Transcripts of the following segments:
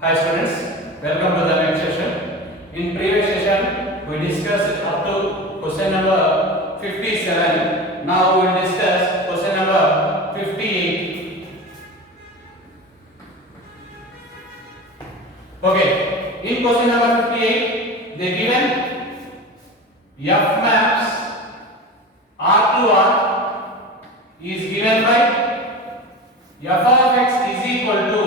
Hi students, welcome to the next session. In previous session, we discussed up to question number 57. Now we will discuss question number 58. Okay, in question number 58, they given F maps R to R is given by f of x is equal to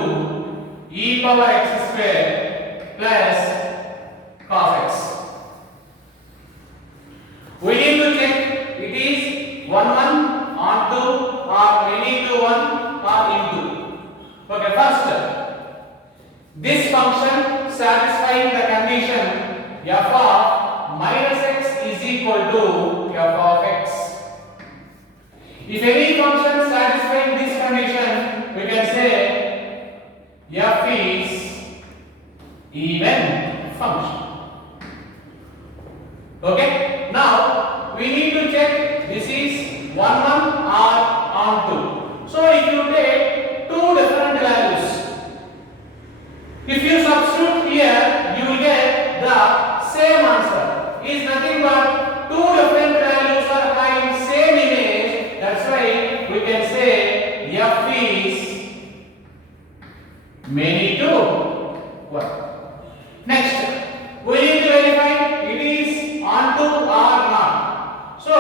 e power x square plus cos x. We need to check it is 1 1 onto or any to 1 or into. Okay, first this function satisfying the condition f of minus x is equal to f of x. If any function satisfying this condition, we can say f is even function. Okay, now we need to check this is 1 1 or onto. So if you take two different values, if you substitute here, you will get the same answer. Is nothing but two different values are having same image. That's why we can say f is many to 1. Next, we need to verify it is onto or not. So,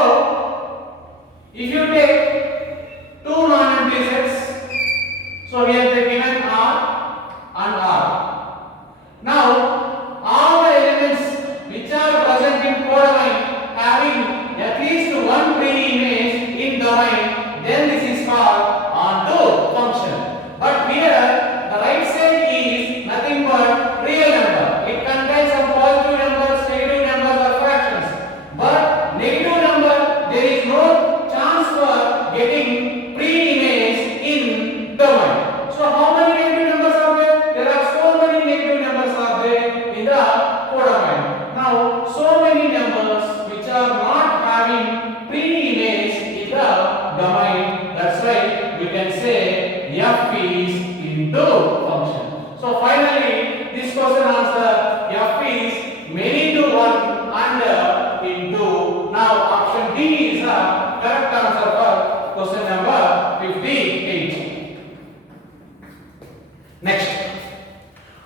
if you take two non-empty sets, so here they given R and R. Now, all the elements which are present in codomain having at least one pre-image in domain, then this is called onto function. But here the right side is nothing but real number. It contains some positive numbers, negative numbers or fractions. But negative number, there is no chance for getting pre-image in domain. So how many negative numbers are there? There are so many negative numbers are there in the codomain. Now so many numbers which are not having pre-image in the domain. That's why we can say f is into function. So finally this question answer f is many to 1 and into. Now option D is the correct answer for question number 58. Next,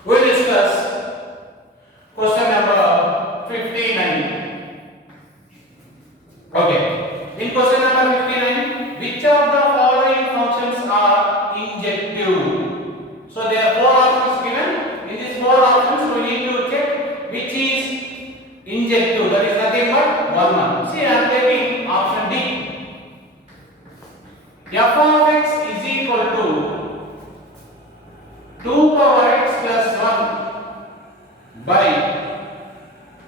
we will discuss question number 59. Okay, in question number 59, which of the following functions are injective? So there are four options given. In these four options, we need to check which is injective. That is nothing but 1 1. See, I am taking option D. F of x is equal to 2 power x plus 1 by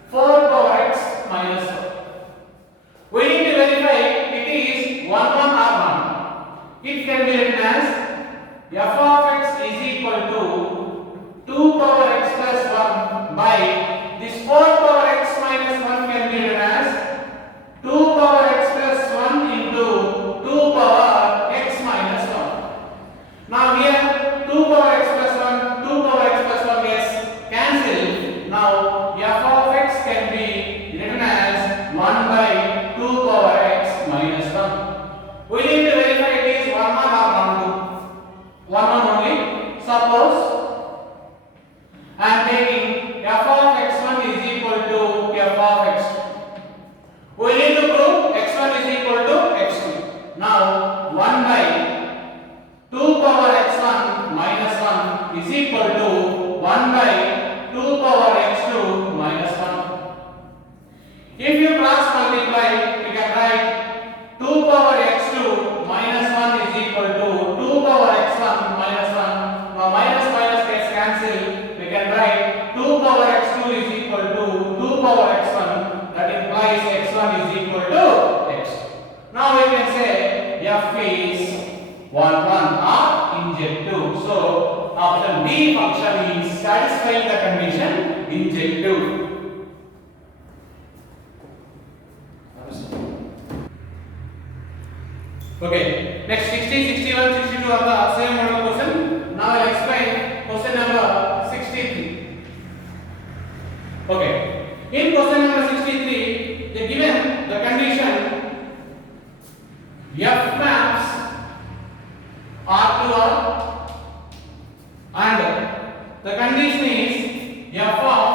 4 power x minus 1. We need to verify it is 1 1 or not. It can be written as f of x is equal to 2 power x plus 1 by this 4 power x minus 1 can be written as 2 power x plus 1 into 2 power x minus 1. Now here 2 power x plus 1, 2 power x plus 1 gets cancelled. Now f of x can be written as 1 by 2 power x minus 1. We need to verify it is 1 1 or 1 only. Suppose I am taking f of x1 is equal to f of x2. We need to prove x1 is equal to x2. Now 1 by 2 power x1 minus 1 is equal to 1 by 2 power x2 minus 1. If you cross multiply, we can write 2 power x2 minus 1 is equal to 2 power x1 minus 1. Now minus minus gets cancelled. We can write 2 power x2 is equal to 2 power x1. That implies x1 is equal to x2. Now we can say f is 1 1 or injective. So option D function is satisfying the condition injective. Okay, next 60, 61, 62 are the same model question. Now I will explain question number 60. the condition is f of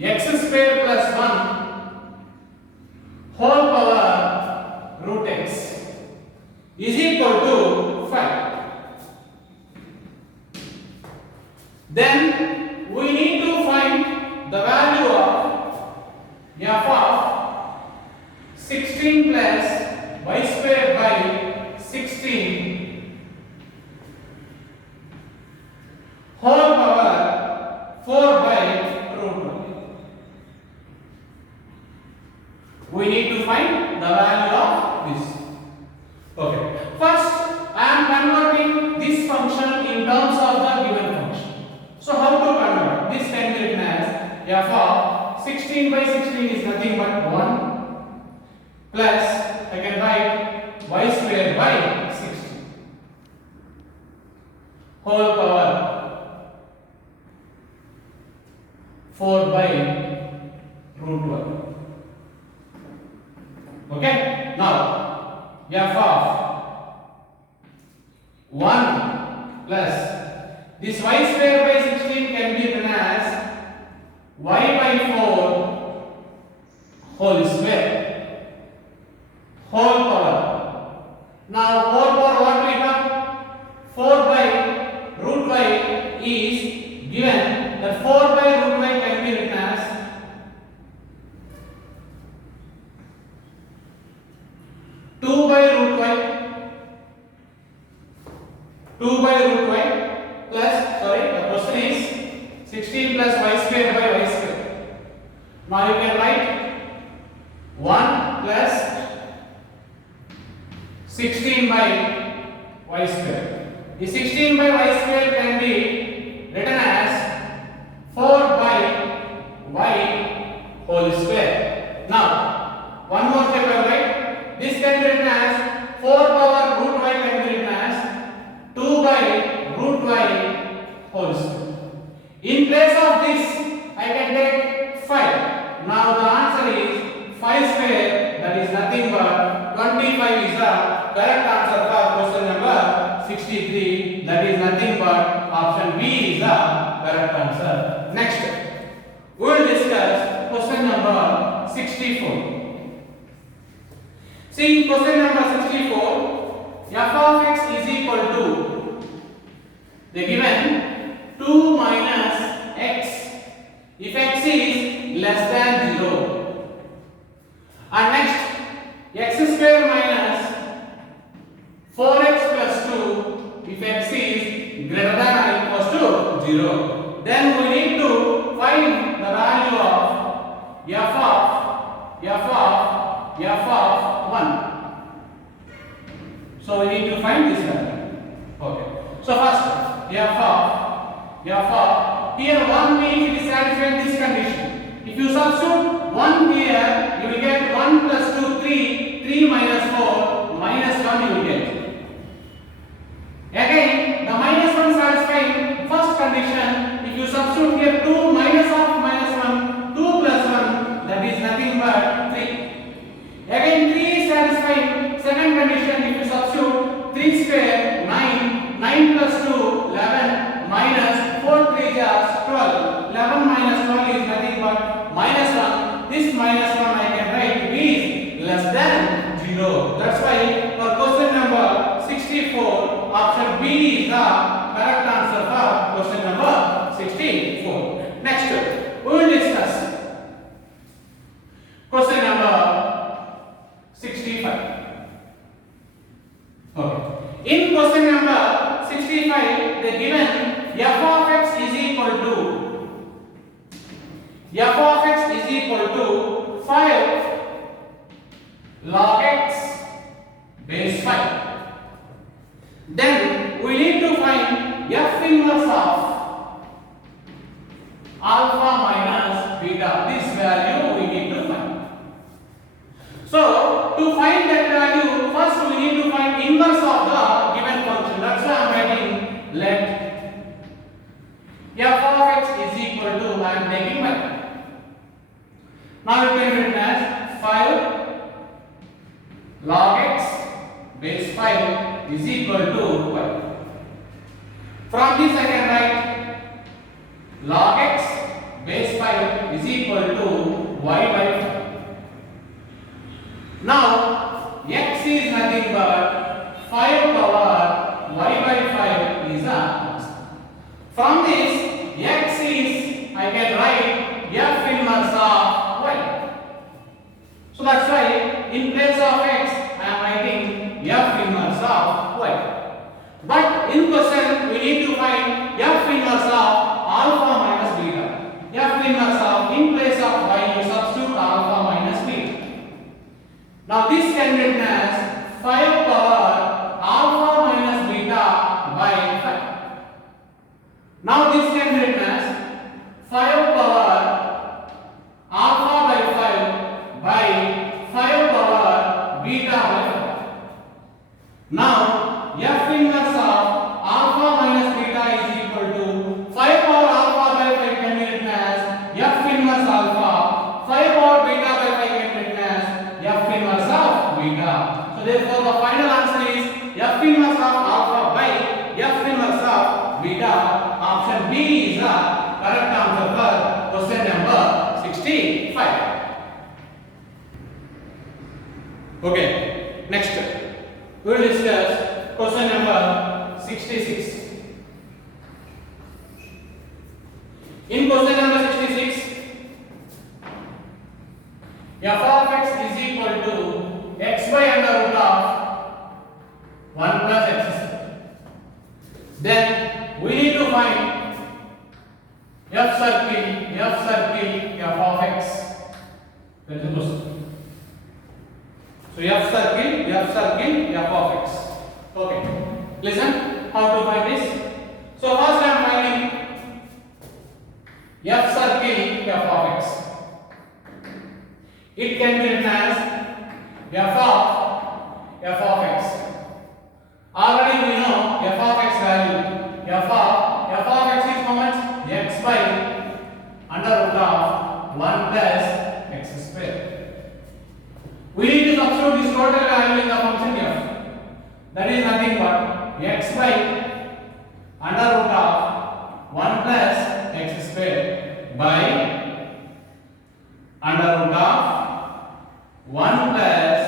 x square plus 1 whole power root x is equal to 5. Then we need to find the value of f of 16 plus y square by 16 whole power 4 by root 1. We need to find the value of this. Okay. First, I am converting this function in terms of the given function. So how to convert? This can be written as f of 16 by 16 is nothing but 1 plus I can write y square by 16 whole power 4 by root 1. Okay. Now f of 1 plus this y square by 16 can be written as y by 4 whole square whole power. Now 4 power what we have? 4 by root y is given that 4 by root y can be written as 2 by root y 2 by root y plus the question is 16 plus y square by y square. Now you can write 1 plus 16 by y square. The 16 by y square can be written as 4 by y whole square. Now one more step I will write. This can be written as 4 power root y can be written as 2 by root y whole square. In place of this, I can take 5. Now the answer is 5 square, that is nothing but 25 is the correct answer for question number 63. That is nothing but option B is the correct answer. Next, we will discuss question number 64. See, question number 64, f of x is equal to the given 2 minus x if x is less than 0. And next, x square minus 4x plus 2 if x is greater than or equal to 0. Then we need to find the value of f of 1. So we need to find this value. Okay. So first, f of here 1 means it is satisfying this condition. If you substitute 1 here, you will get 1 plus 2 3, 3 minus 4 minus 1 you will get. Again, the minus 1 satisfying first condition. If you substitute here 2 minus of minus 1, 2 plus 1, that is nothing but 3. Again 3 is satisfying second condition. If you substitute 3 square 9, 9 plus 2 11 minus 4 3 is 12. 11 minus 12 is nothing but minus 1. This minus 1 I can write is less than 0. That's why for question number 64, option B is the correct answer for question number 64. Next, we will discuss question number 65. Okay. In question number 65, the given f of x is equal to 5 log x base 5. Then we need to find f inverse of alpha minus beta. This value we need to find. So to find that value, first we need to find inverse of the given function. That's why I am writing let f of x is equal to, I am taking 1. Now you can written as 5 log x base 5 is equal to 1. From this I can write I can write f inverse of y. So that's why in place of x I am writing f inverse of y. But in question we need to find f inverse of alpha minus beta. F inverse of, in place of y you substitute alpha minus beta. Now this can be written as 5 power alpha minus beta by 5. Now this can be written as 5 power alpha by 5 by 5 power beta by 5. Now f inverse of alpha minus beta is equal to 5 power alpha by 5 can be written as f inverse alpha. 5 power beta by 5 can be written as f inverse of beta. So therefore the final answer is f inverse of alpha by f inverse of beta. Option B is the correct answer for question number 65. Okay, next we will discuss question number 66. In question number 66, f of x is equal to x by under root of 1 plus x square. Then we need to find f circle f of x. That is the question. So f circle f of x. Okay. Listen how to find this. So first I am finding f circle f of x. It can be written as f of x. Already we know f of x value. F of x is how much? X by under root of 1 plus x square. We need to substitute this total value in the function f. That is nothing but x by under root of 1 plus x square by under root of 1 plus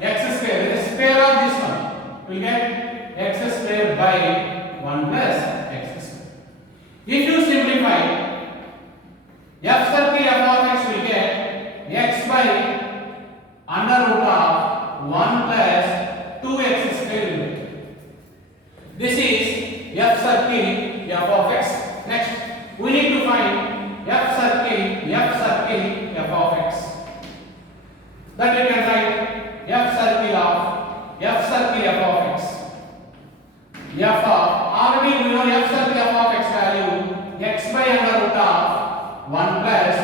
x square. It is square of this one. We will get x square by 1 plus x square. If you simplify, f circle f of x will get x by under root of 1 plus 2x square. This is f circle f of x. Next, we need to find f circle f of x. That we can write f circle f of x. F of, already we know f circle f of x value x by under root of 1 plus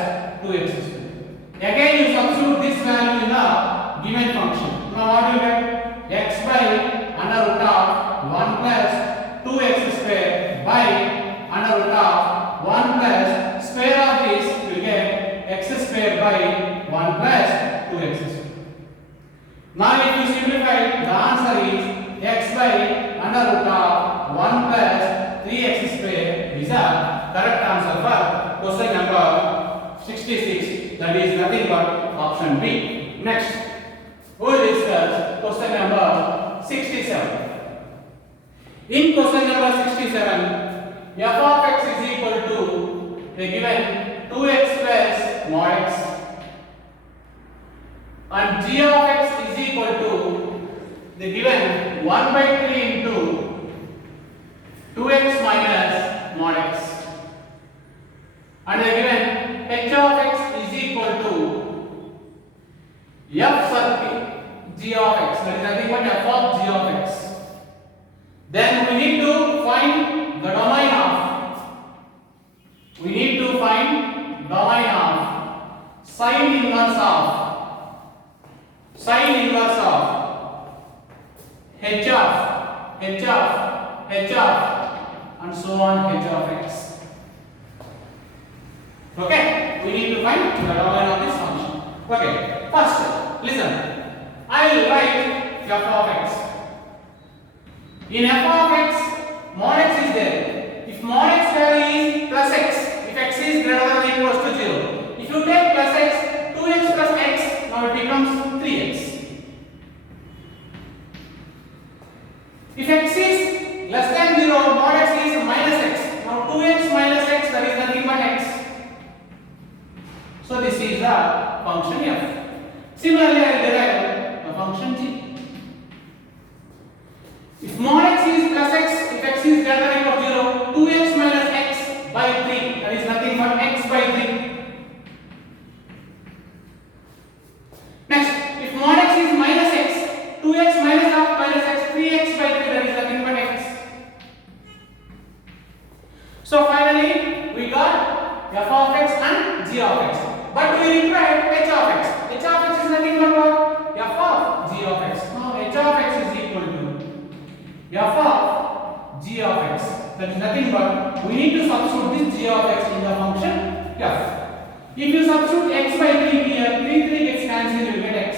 2x square. Again you substitute this value in the given function. Now what you get? X by under root of 1 plus 2x square by under root of 1 plus square of this you get x square by 1 plus 2x square. Now if you simplify, the answer is x by under root of 1 plus 3x square is the correct answer for question number 66. That is nothing but option B. Next, we will discuss question number 67. In question number 67, f of x is equal to the given 2x plus mod x and g of x is equal to the given 1 by 3 into 2x minus mod x and the given h of x is equal to f circle g of x. That is nothing but f of g of x. Then we need to find the domain of sine inverse of h of and so on h of x. Okay, we need to find the domain of this function. Okay, first listen, I will write f of x. In f of x, mod x is there. If mod x value is plus x, if x is greater than or equals to 0, if you take plus x, 2x plus x, now it becomes 3x. If x is less than 0, mod x is minus x. Now 2x minus x, that is nothing but x. is the function f. Similarly, I will derive the function g. If mod x is plus x, if x is greater than or equal to 0, 2x minus x by 3, that is nothing but x by 3. Next, if mod x is minus x, 2x minus half minus x, 3x by 3, that is nothing but x. So finally, we got f of x and g of x. But we required h of x. H of x is nothing but what? F of g of x. Now h of x is equal to f of g of x. That is nothing but we need to substitute this g of x in the function f. If you substitute x by 3 here, 3 gets cancelled, you will get x.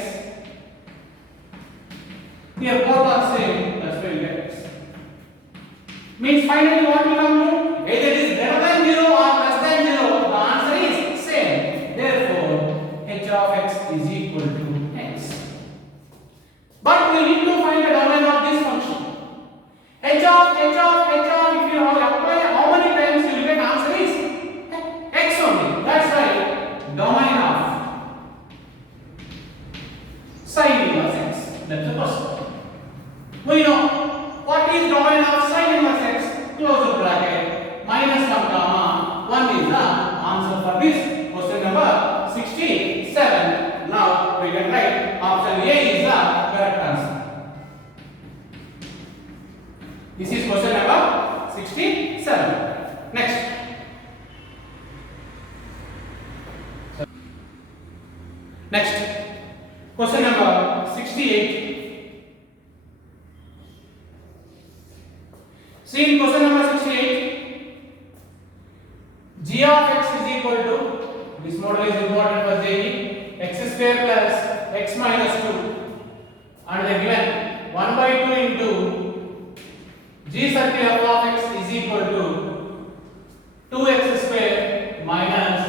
Here both are same, that's why you get x. Means finally what will come to? Either it is greater than 0 or less than 0. The answer is same. Therefore, h of x is equal to x. But we need to find the domain of this function. H of, if you apply how many times you will get answer is x only. That's why domain of sin inverse x. That's the question. We know what is domain of sin inverse x? Close bracket minus 1 comma 1 is the answer for this question number 67. Now we can write option A is the correct answer. This is question number 67. Next. Next. Question number 68. See in question number 68, g of x is equal to, this model is important for JE, x square plus x minus 2, and they given 1 by 2 into g circle f of x is equal to 2x square minus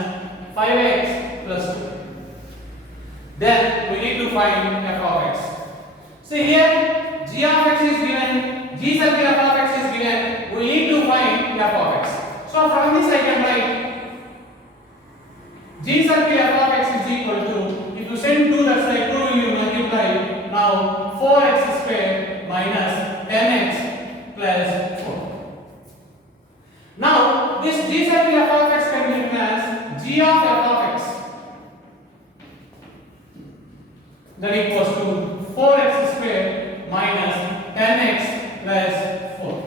5x plus 2. Then we need to find f of x. See here, g of x is given, g circle f of x is given, we need to find f of x. So from this I can write g circle f of x is equal to, if you send 2 that side, 2 you multiply, now 4x square minus 10x plus 4. Now this g circle f of x can be written as g of f of x, that equals to 4x square minus 10x plus 4.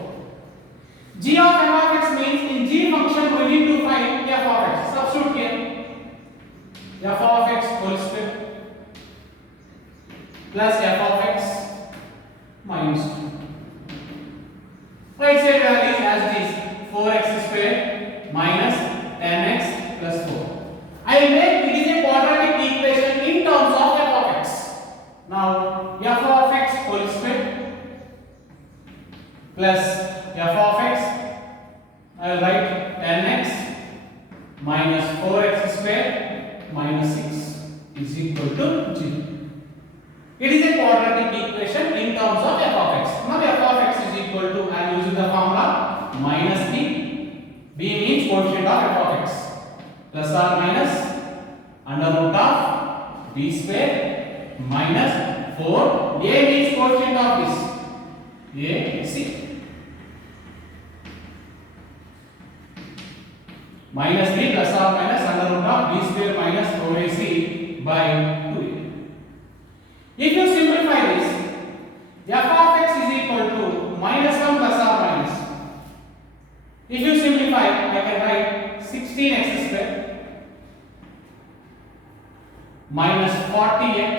G of f of x means in g function we need to find f of x. Substitute here f of x whole square plus f of x minus 2. Right side values as it is 4x square minus 10x plus 4. I will make it is a quadratic equation in terms of f of x. Now f of x whole square plus f of x, I will write 10x minus 4x square minus 6 is equal to g. It is a quadratic equation in terms of f of x. Now f of x is equal to, I am using the formula minus b. B means quotient of f of x, plus or minus under root of b square minus 4. A means quotient of this, a c, minus b plus or minus under root of b square minus 4ac by 2a. If you simplify this, f of x is equal to minus 1 plus or minus. If you simplify, I can write 16x square minus 40x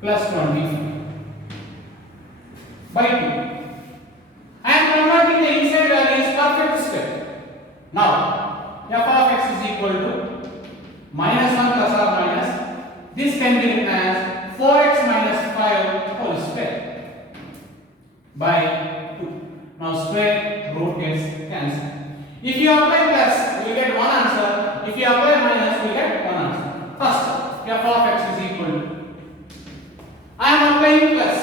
plus 25 by 2. I am converting the inside values perfect square. Now, f of x is equal to minus 1 plus or minus. This can be written as 4x minus 5 whole square by 2. Now square root gets cancelled. If you apply plus, you will get one answer. If you apply minus, you will get one answer. First, f of x is equal to, I am applying plus.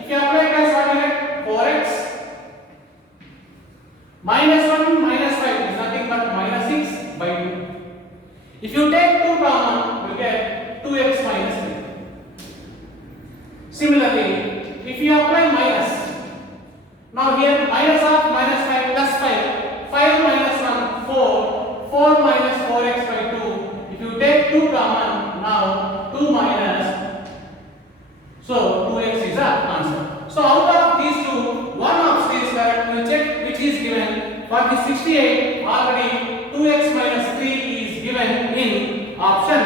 If you apply plus, what you get? 4x minus 1 minus 5 is nothing but minus 6 by 2. If you take 2 common, you get 2x minus 3. Similarly, if you apply minus, now here minus of minus 5 plus 5, 5 minus 1, 4, 4 minus 4x by 2. If you take 2 common, now 2 minus, so 2x is the answer. So out of these two, one of these correct. We will check which is given. For the 68, already 2x minus 3 is given in option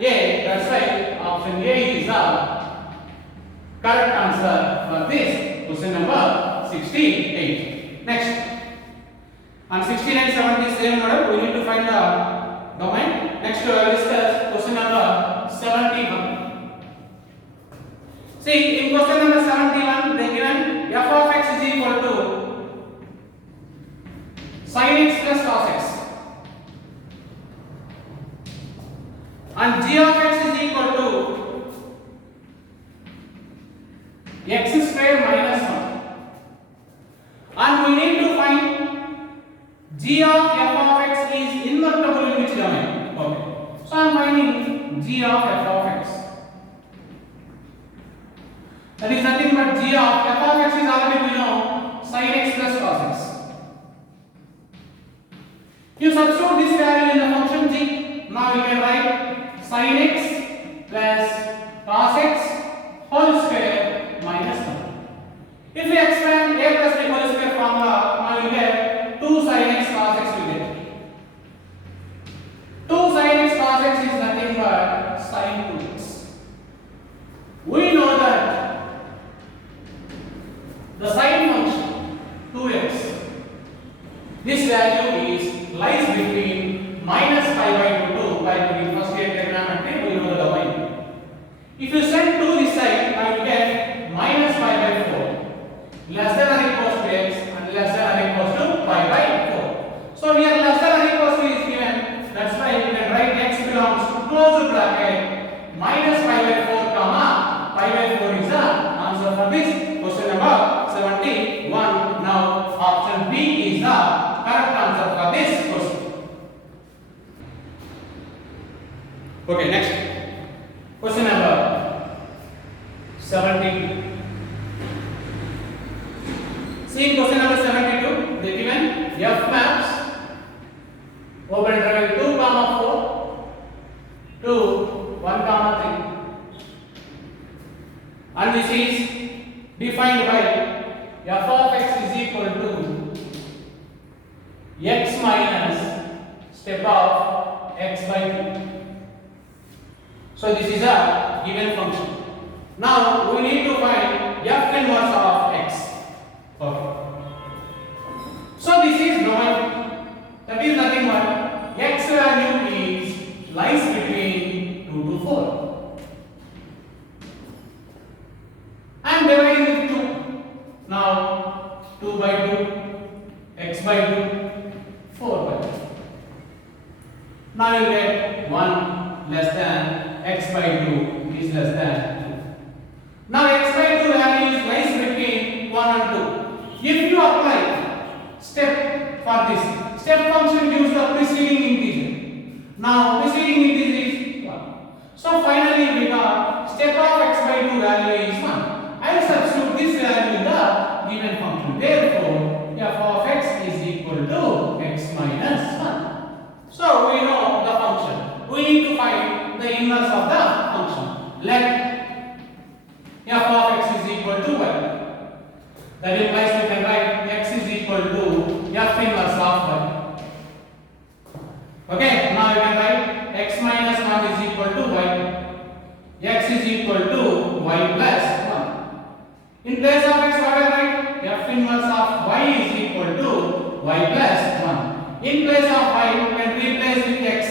A. That's right. Option A is the correct answer for this question number 68. Next, on 69, 70 same model, we need to find the domain. Next, we will discuss question number 71. See, in question number 71, they given f of x is equal to sin x plus cos x, and g of x is equal to x square minus 1, and we need to find g of f of x is invertible in which domain. Okay, so I am finding g of f of x. That is nothing but g of f of x is already we know sin x plus cos x. You substitute this value in the function g. Now you can write sin x plus cos x whole square minus 1. If we expand a plus b whole square formula, now you get 2 sin x cos x you get. 2 sin x cos x is nothing but sin 2x. We know that the sin function 2x, this value is lies between minus pi by 2 to pi by 2. First year trigonometry, we know the domain. If you send 2 this side, now you get minus pi by 4, less than or equals to x and less than or equals to pi by 4. So here less than or equals to is given. That's why you can write x belongs to closed bracket minus pi by 4 comma pi by 4 is the answer for this question number 71. Now option B is the correct answer for this question. Okay, next question number 72. See in question number 72, they given f maps open interval 2 comma 4 to 1 comma 3, and this is defined by f of x is equal to x minus step of x by 2. So this is a given function. Now we need to find f inverse of x. Okay. So this is domain. That is nothing but x value is lies between 2 to 4. I am dividing with 2. Now 2 by 2, x by 2, 4 by 2. Now you get 1 less than x by 2 is less than 2. Now x by 2 value is lies between 1 and 2. If you apply step for this, step function gives the preceding integer. Now preceding integer is 1. So finally we got step of x by 2 value is 1. I will substitute this value in the given function. Therefore f of x is equal to x minus 1. So we know the function. We need to find the inverse of the function. Let f of x is equal to y. That implies we can write x is equal to f inverse of y. Okay, now you can write x minus 1 is equal to y. X is equal to y plus 1. In place of x, what I write? F inverse of y is equal to y plus 1. In place of y, you can replace with x.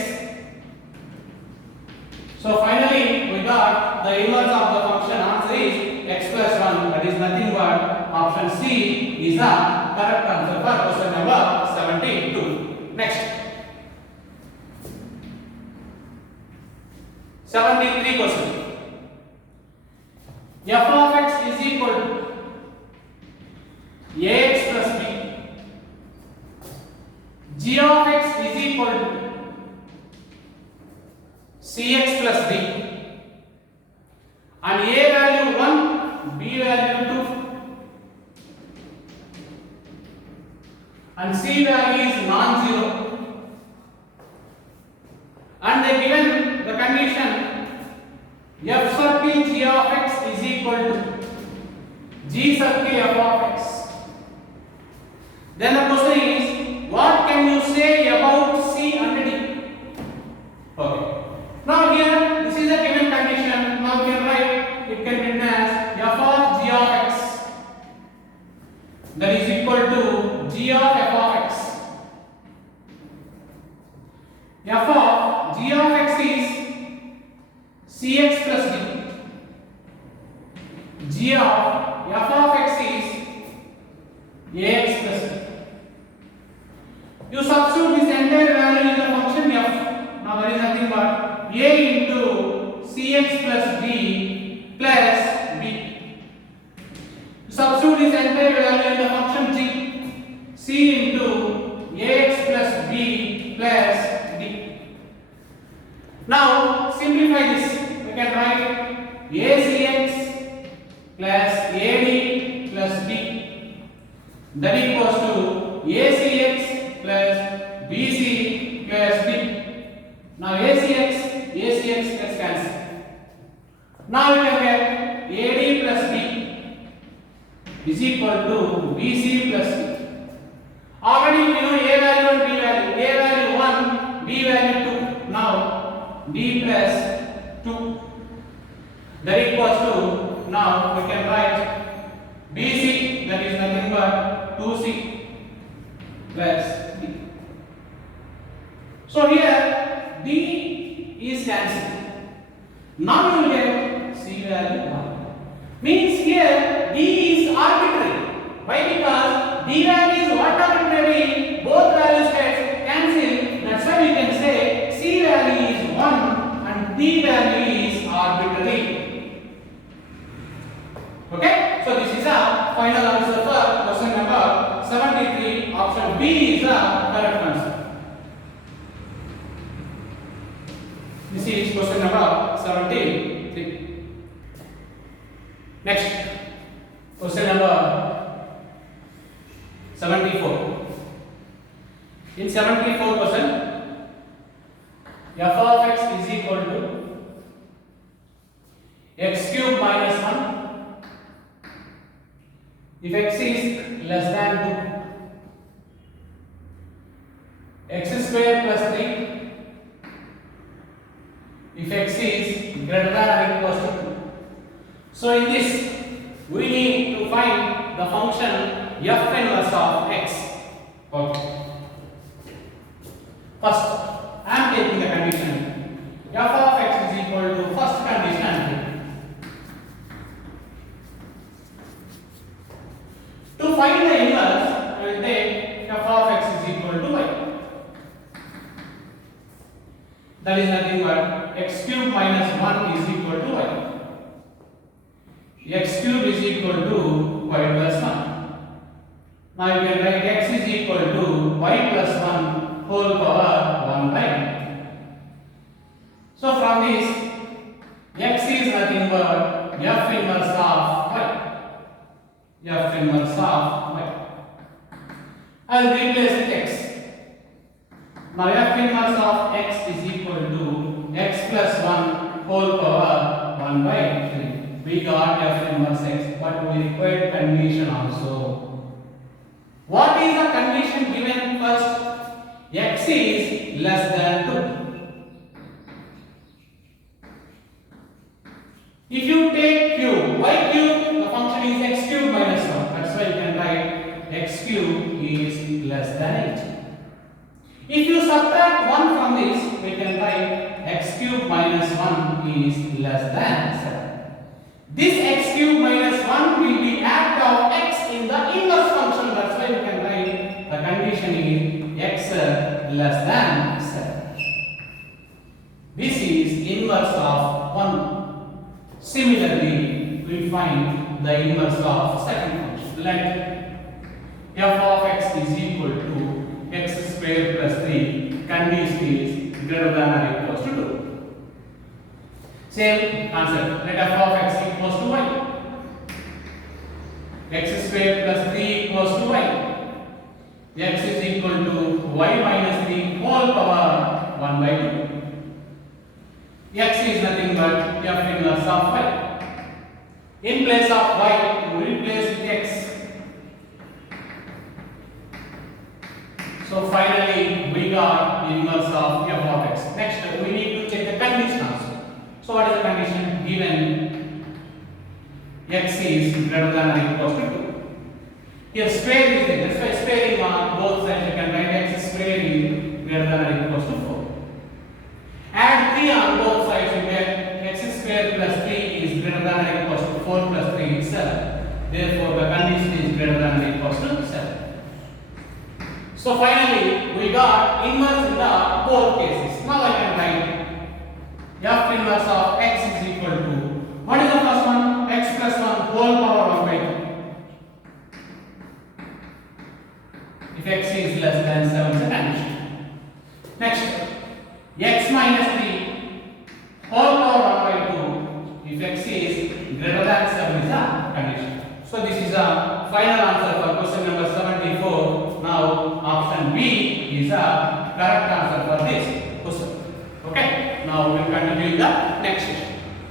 So finally, we got the inverse of the function. Answer is x plus 1. That is nothing but option C is the correct answer for question number 72. Next, 73 question. F of x is equal to ax plus b. G of x is equal to cx plus d, and a value 1, b value 2, and c value is non-zero, and they given the condition f circle g of x is equal to g circle f of x. Then the question is, what can you say about c and d? Okay. Now here, this is a given condition. Now we can write, it can be written as f of g of x, that is equal to g of f of x. F of g of x is cx plus d. G of f of x is ax plus d. You substitute this entire value in the function f. Now there is nothing but a into cx plus d plus b. You substitute this entire value in the function g. C into ax plus b plus d. Now simplify this. We can write acx plus ad plus d, that equals to acx plus bc plus d. Now acx gets cancelled. Now we can get ad plus d is equal to bc plus d. Already we know a value and b value. A value 1, b value 2. Now d plus 2, that equals to, now we can write bc, that is nothing but 2c plus d. So here d is cancelled. Now you will get c value 1. Means here d is arbitrary. Why? Because d value is what arbitrary? Both values get cancelled. That's why we can say c value is 1 and d value is arbitrary. Okay? So this is a final answer for question number 73. Option B is the correct answer. This is question number 73. Next, question number 74. In 74 question, f of x is equal to x cube minus 1 if x is less than 2, x square plus 3 if x is greater than or equal to 2. So in this we need to find the function f inverse of x. Okay. First, I am taking the condition f of x is equal to first condition. To find the inverse, I will take f of x is equal to y. That is nothing but x cube minus 1 is equal to y. X cube is equal to y plus 1. Now you can write x is equal to y plus 1 whole power 1 by. So from this, x is nothing but f inverse of y. F inverse of y. I will replace with x. Now f inverse of x is equal to x plus 1 whole power 1 by 3. We got f inverse x, but we required condition also. What is the condition given first? X is less than 2. If you take cube, y cube, the function is x cube minus 1. That's why you can write x cube is less than 8. If you subtract 1 from this, we can write x cube minus 1 is less than 7. This x cube minus 1 will be act of x in the inverse function. That's why you can write the condition is x less than 7. This is inverse of 1. Similarly, we find the inverse of second function. Let f of x is equal to x square plus 3. Condition is greater than or equal to 2. Same concept. Let f of x equals to y. X square plus 3 equals to y. X is equal to y minus 3 whole power 1 by 2. X is nothing but f inverse of y. In place of y, you replace with x. So finally, we got inverse of f of x. Next, we need to check the condition also. So what is the condition? Given x is greater than or equal to 2. Here square is there. That's why squaring on both sides you can write x square is greater than or equal to 4. Add 3 on both sides, you get x square plus 3 is greater than or equal to 4 plus 3 is 7. Therefore, the condition is greater than or equal to 7. So finally, we got inverse in the both cases. Now I can write f inverse of x is equal to, what is the first one? X plus 1 whole power 1 by 2. If x is less than 7 is a condition. Next, x minus 3 whole power 1 by 2 if x is greater than 7 is a condition. So this is a final answer for question number 74. Now option B is a correct answer for this question. Okay. Now we will continue in the next session.